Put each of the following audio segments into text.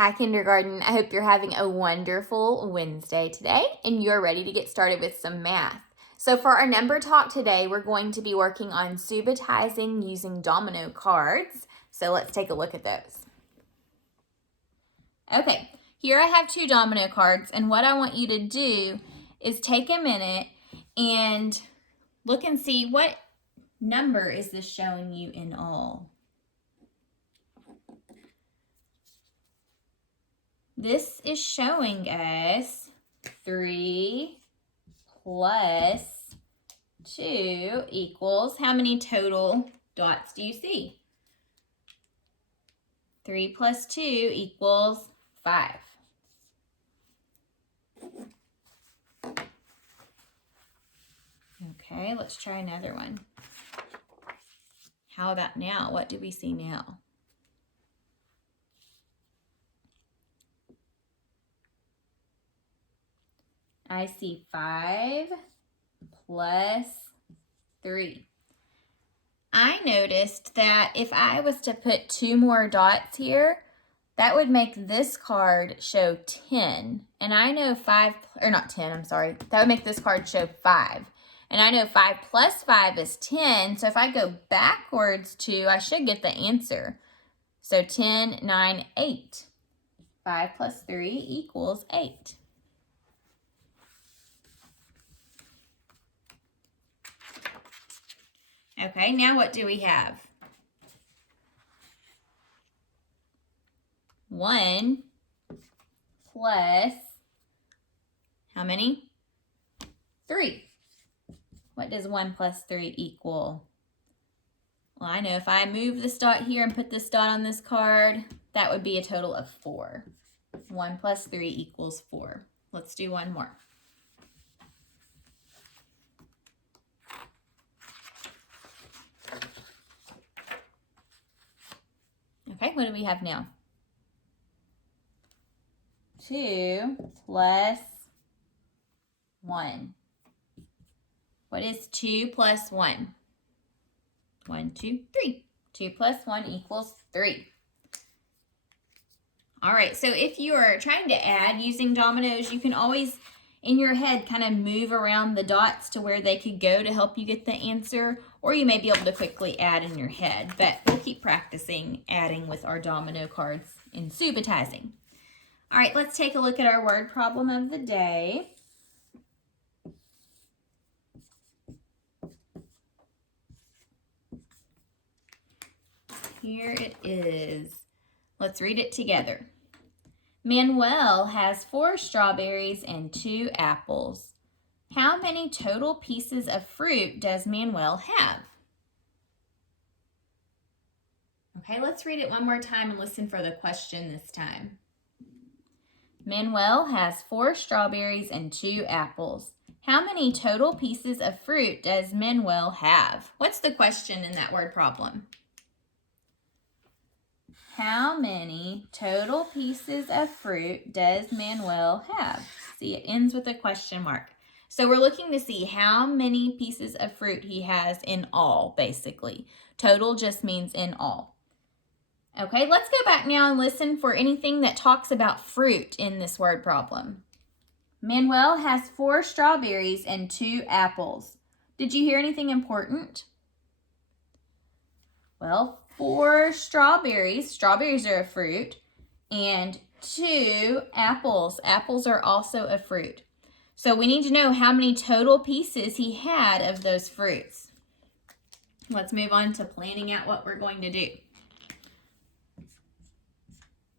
Hi, kindergarten. I hope you're having a wonderful Wednesday today and you're ready to get started with some math. So for our number talk today, we're going to be working on subitizing using domino cards. So let's take a look at those. Okay, here I have 2 domino cards, and what I want you to do is take a minute and look and see what number is this showing you in all. This is showing us 3 plus 2 equals, how many total dots do you see? 3 plus 2 equals 5. Okay, let's try another one. How about now? What do we see now? I see 5 plus 3. I noticed that if I was to put 2 more dots here, that would make this card show 10. And I know 5, or not 10, I'm sorry. That would make this card show 5. And I know 5 plus 5 is 10. So if I go backwards 2, I should get the answer. So 10, 9, 8. 5 plus 3 equals 8. Okay, now what do we have? 1 plus, how many? 3. What does 1 plus 3 equal? Well, I know if I move this dot here and put this dot on this card, that would be a total of 4. 1 plus 3 equals 4. Let's do one more. Okay, what do we have now? 2 plus 1. What is 2 plus 1? 1, 2, 3. 2 plus 1 equals 3. All right, so if you are trying to add using dominoes, you can always, in your head, kind of move around the dots to where they could go to help you get the answer, or you may be able to quickly add in your head, but we'll keep practicing adding with our domino cards in subitizing. All right, let's take a look at our word problem of the day. Here it is. Let's read it together. Manuel has 4 strawberries and 2 apples. How many total pieces of fruit does Manuel have? Okay, let's read it one more time and listen for the question this time. Manuel has 4 strawberries and 2 apples. How many total pieces of fruit does Manuel have? What's the question in that word problem? How many total pieces of fruit does Manuel have? See, it ends with a question mark. So we're looking to see how many pieces of fruit he has in all, basically. Total just means in all. Okay, let's go back now and listen for anything that talks about fruit in this word problem. Manuel has 4 strawberries and 2 apples. Did you hear anything important? Well, 4 strawberries. Strawberries are a fruit. And 2 apples. Apples are also a fruit. So we need to know how many total pieces he had of those fruits. Let's move on to planning out what we're going to do.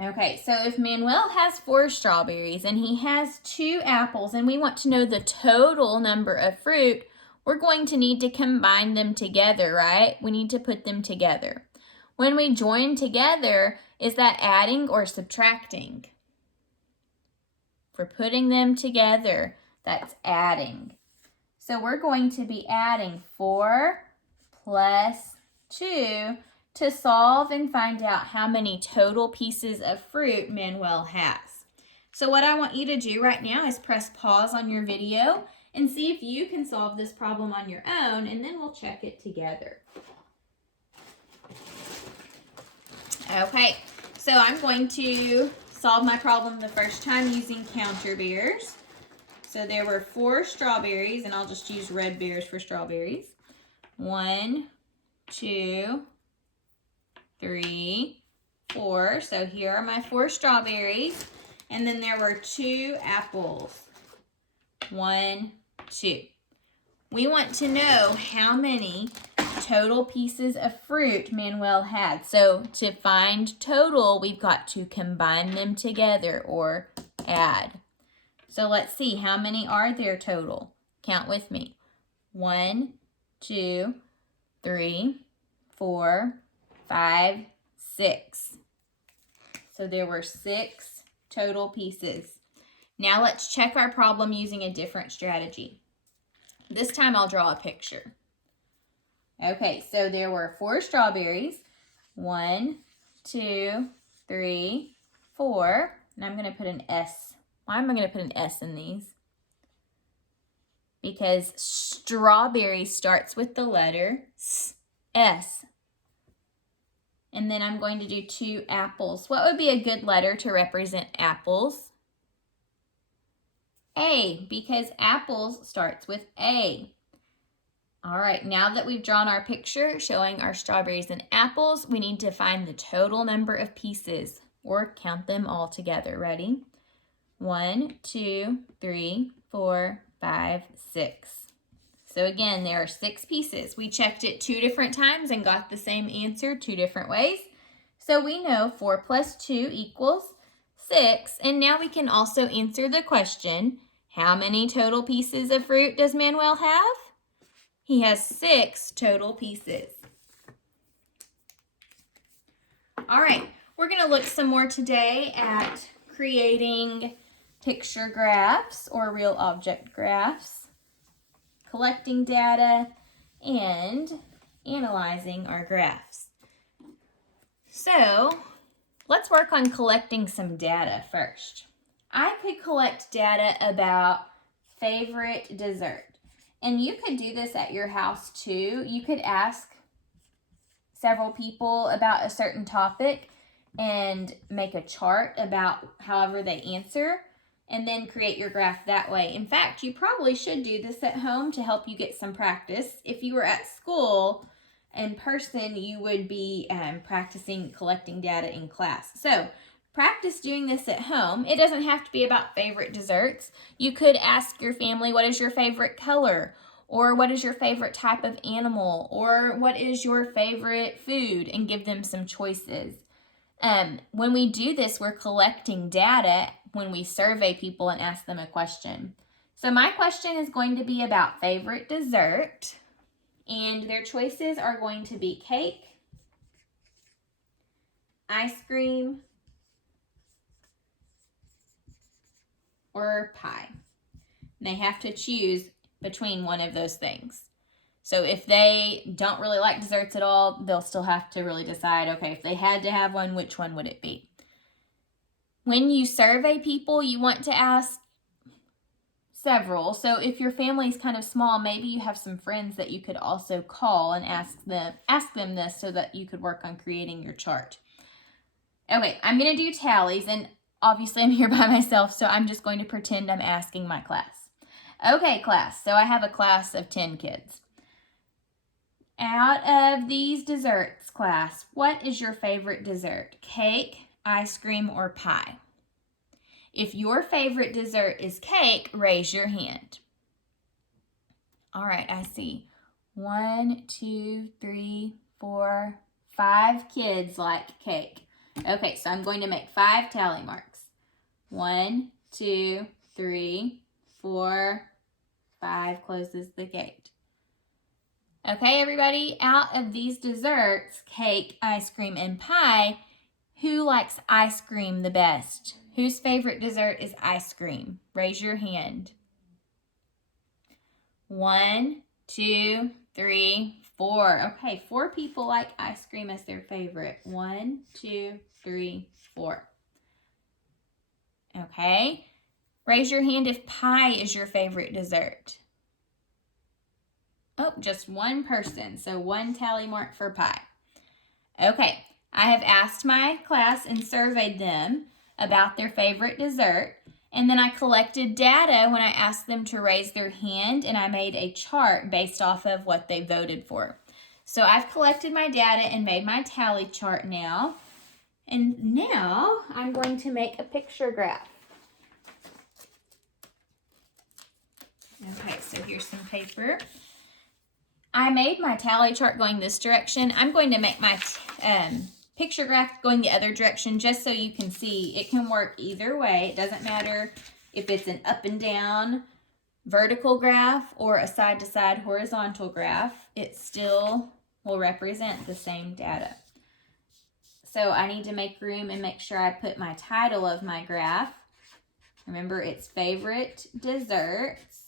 Okay, so if Manuel has 4 strawberries and he has 2 apples and we want to know the total number of fruit, we're going to need to combine them together, right? We need to put them together. When we join together, is that adding or subtracting? If we're putting them together, that's adding. So we're going to be adding 4 plus 2 to solve and find out how many total pieces of fruit Manuel has. So what I want you to do right now is press pause on your video and see if you can solve this problem on your own, and then we'll check it together. Okay, so I'm going to solved my problem the first time using counter bears. So there were 4 strawberries, and I'll just use red bears for strawberries. 1, 2, 3, 4. So here are my 4 strawberries. And then there were 2 apples. 1, 2. We want to know how many total pieces of fruit Manuel had. So to find total, we've got to combine them together or add. So let's see, how many are there total? Count with me. 1, 2, 3, 4, 5, 6. So there were 6 total pieces. Now let's check our problem using a different strategy. This time I'll draw a picture. Okay, so there were 4 strawberries. 1, 2, 3, 4. And I'm going to put an S. Why am I going to put an S in these? Because strawberry starts with the letter S. And then I'm going to do 2 apples. What would be a good letter to represent apples? A, because apples starts with A. All right, now that we've drawn our picture showing our strawberries and apples, we need to find the total number of pieces or count them all together. Ready? 1, 2, 3, 4, 5, 6. So again, there are 6 pieces. We checked it 2 different times and got the same answer 2 different ways. So we know 4 plus 2 equals 6. And now we can also answer the question, how many total pieces of fruit does Manuel have? He has 6 total pieces. All right, we're going to look some more today at creating picture graphs or real object graphs, collecting data, and analyzing our graphs. So let's work on collecting some data first. I could collect data about favorite dessert. And you could do this at your house too. You could ask several people about a certain topic and make a chart about however they answer and then create your graph that way. In fact, you probably should do this at home to help you get some practice. If you were at school in person, you would be practicing collecting data in class. So practice doing this at home. It doesn't have to be about favorite desserts. You could ask your family, what is your favorite color? Or what is your favorite type of animal? Or what is your favorite food? And give them some choices. When we do this, we're collecting data when we survey people and ask them a question. So my question is going to be about favorite dessert. And their choices are going to be cake, ice cream, or pie. And they have to choose between one of those things. So if they don't really like desserts at all, they'll still have to really decide, okay, if they had to have one, which one would it be? When you survey people, you want to ask several. So if your family is kind of small, maybe you have some friends that you could also call and ask them this so that you could work on creating your chart. Okay, I'm going to do tallies, and obviously I'm here by myself, so I'm just going to pretend I'm asking my class. Okay, class, so I have a class of 10 kids. Out of these desserts, class, what is your favorite dessert? Cake, ice cream, or pie? If your favorite dessert is cake, raise your hand. All right, I see 1, 2, 3, 4, 5 kids like cake. Okay, so I'm going to make 5 tally marks. 1, 2, 3, 4, 5 closes the gate. Okay, everybody, out of these desserts, cake, ice cream, and pie, who likes ice cream the best? Whose favorite dessert is ice cream? Raise your hand. 1, 2, 3, 4. Okay, 4 people like ice cream as their favorite. 1, 2, 3, 4. Okay, raise your hand if pie is your favorite dessert. Oh, just 1 person, so 1 tally mark for pie. Okay, I have asked my class and surveyed them about their favorite dessert. And then I collected data when I asked them to raise their hand, and I made a chart based off of what they voted for. So I've collected my data and made my tally chart now. And now I'm going to make a picture graph. Okay, so here's some paper. I made my tally chart going this direction. I'm going to make my picture graph going the other direction just so you can see it can work either way. It doesn't matter if it's an up and down vertical graph or a side to side horizontal graph. It still will represent the same data. So I need to make room and make sure I put my title of my graph. Remember, it's favorite desserts.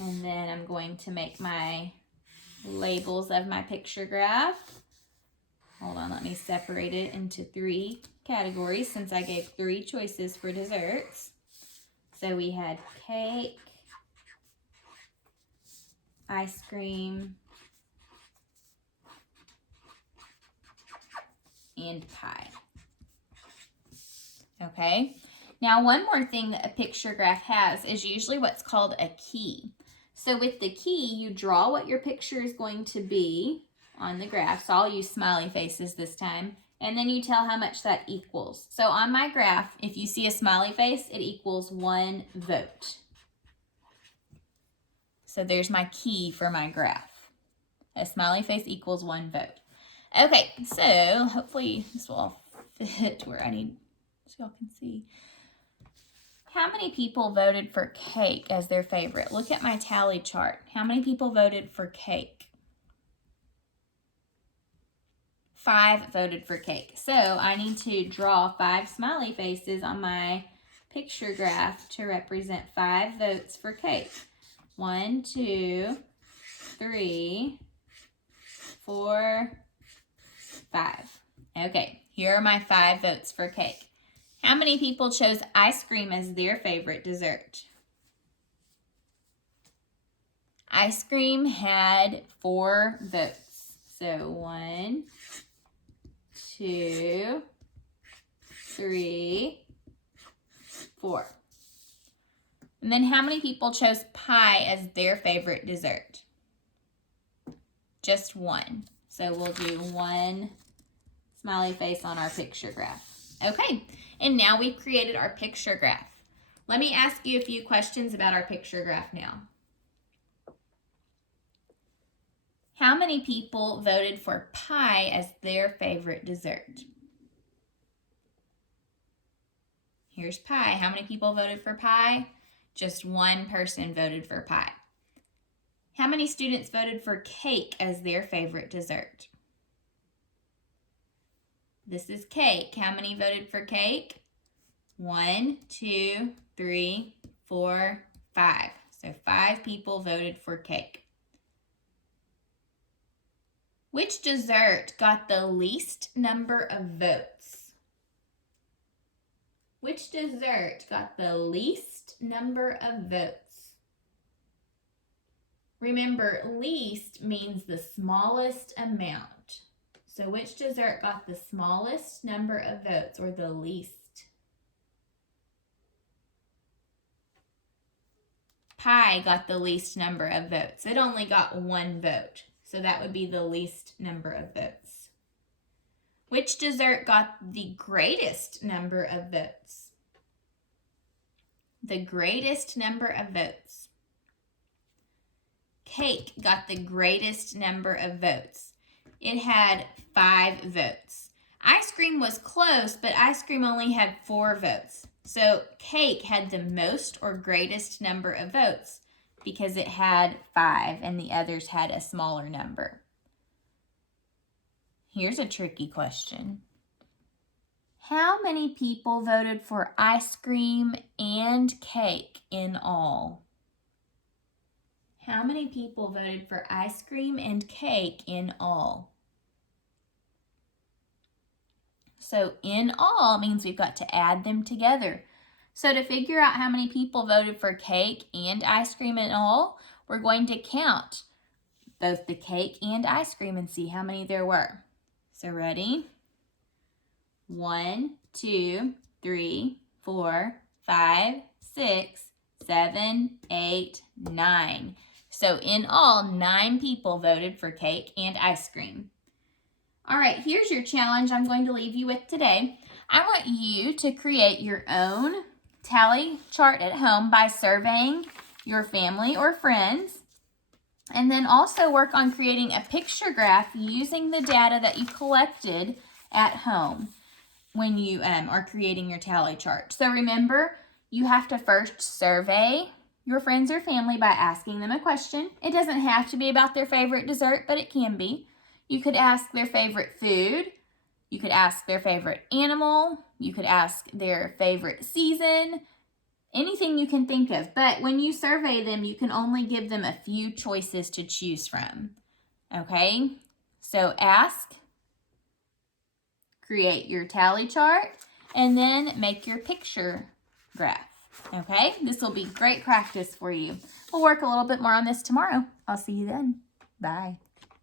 And then I'm going to make my labels of my picture graph. Hold on, let me separate it into 3 categories since I gave 3 choices for desserts. So we had cake, ice cream, and pie. Okay, now one more thing that a picture graph has is usually what's called a key. So with the key, you draw what your picture is going to be on the graph. So I'll use smiley faces this time. And then you tell how much that equals. So on my graph, if you see a smiley face, it equals 1 vote. So there's my key for my graph. A smiley face equals 1 vote. Okay, so hopefully this will all fit where I need so y'all can see. How many people voted for cake as their favorite? Look at my tally chart. How many people voted for cake? 5 voted for cake. So I need to draw 5 smiley faces on my picture graph to represent 5 votes for cake. 1, 2, 3, 4, 5. Okay, here are my 5 votes for cake. How many people chose ice cream as their favorite dessert? Ice cream had 4 votes. So 1, 2, 3, 4. And then how many people chose pie as their favorite dessert? Just 1. So we'll do 1 smiley face on our picture graph. Okay, and now we've created our picture graph. Let me ask you a few questions about our picture graph now. How many people voted for pie as their favorite dessert? Here's pie. How many people voted for pie? Just 1 person voted for pie. How many students voted for cake as their favorite dessert? This is cake. How many voted for cake? 1, 2, 3, 4, 5. So 5 people voted for cake. Which dessert got the least number of votes? Which dessert got the least number of votes? Remember, least means the smallest amount. So which dessert got the smallest number of votes, or the least? Pie got the least number of votes. It only got 1 vote. So that would be the least number of votes. Which dessert got the greatest number of votes? The greatest number of votes. Cake got the greatest number of votes. It had 5 votes. Ice cream was close, but ice cream only had 4 votes. So cake had the most or greatest number of votes because it had 5 and the others had a smaller number. Here's a tricky question. How many people voted for ice cream and cake in all? How many people voted for ice cream and cake in all? So in all means we've got to add them together. So to figure out how many people voted for cake and ice cream in all, we're going to count both the cake and ice cream and see how many there were. So ready? 1, 2, 3, 4, 5, 6, 7, 8, 9. So in all, 9 people voted for cake and ice cream. All right, here's your challenge I'm going to leave you with today. I want you to create your own tally chart at home by surveying your family or friends, and then also work on creating a picture graph using the data that you collected at home when you are creating your tally chart. So remember, you have to first survey your friends or family by asking them a question. It doesn't have to be about their favorite dessert, but it can be. You could ask their favorite food. You could ask their favorite animal. You could ask their favorite season. Anything you can think of. But when you survey them, you can only give them a few choices to choose from. Okay? So ask, create your tally chart, and then make your picture graph. Okay? This will be great practice for you. We'll work a little bit more on this tomorrow. I'll see you then. Bye.